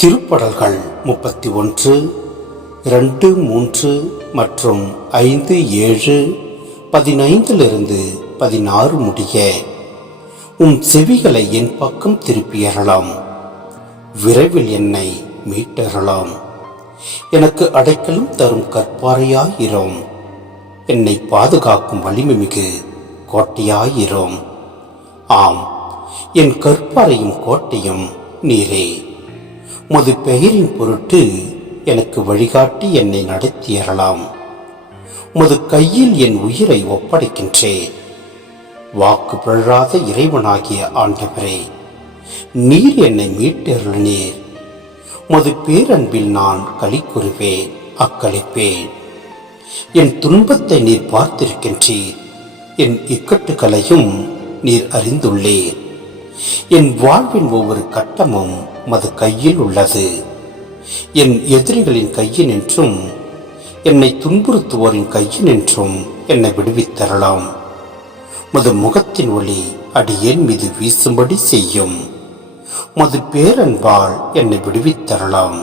திருப்படல்கள் 31, 2, 3 மற்றும் 5, 7, 15 16 முடிய. உம் செவிகளை என் பக்கம் திருப்பியறலாம், விரைவில் என்னை மீட்டறலாம். எனக்கு அடைக்கலம் தரும் கற்பாறையாயிரும், என்னை பாதுகாக்கும் வலிமை மிகு கோட்டையாயிரும். ஆம், என் கற்பாறையும் கோட்டையும் நீரே. உமது பெயரின் பொருட்டு எனக்கு வழிகாட்டி என்னை நடத்தியறலாம். உமது கையில் என் உயிரை ஒப்படைக்கின்றேன். வாக்கு பிழறாத இறைவனாகிய ஆண்டவரே, நீர் என்னை மீட்டருளினீர். உமது பேரன்பில் நான் களி கூறுவேன், அக்களிப்பேன். என் துன்பத்தை நீர் பார்த்திருக்கின்றீர், என் இக்கட்டுகளையும் நீர் அறிந்துள்ளீர். என் வாழ்வின் ஒவ்வொரு கட்டமும் மது கையில் உள்ளது. என் எதிரிகளின் கையினின்றும் என்னை துன்புறுத்துவோரின் கையினின்றும் என்னை விடுவித்தரலாம். மது முகத்தின் ஒளி அடியேன் மீது வீசும்படி செய்யும். மது பேரன்பால் என்னை விடுவித்தரலாம்.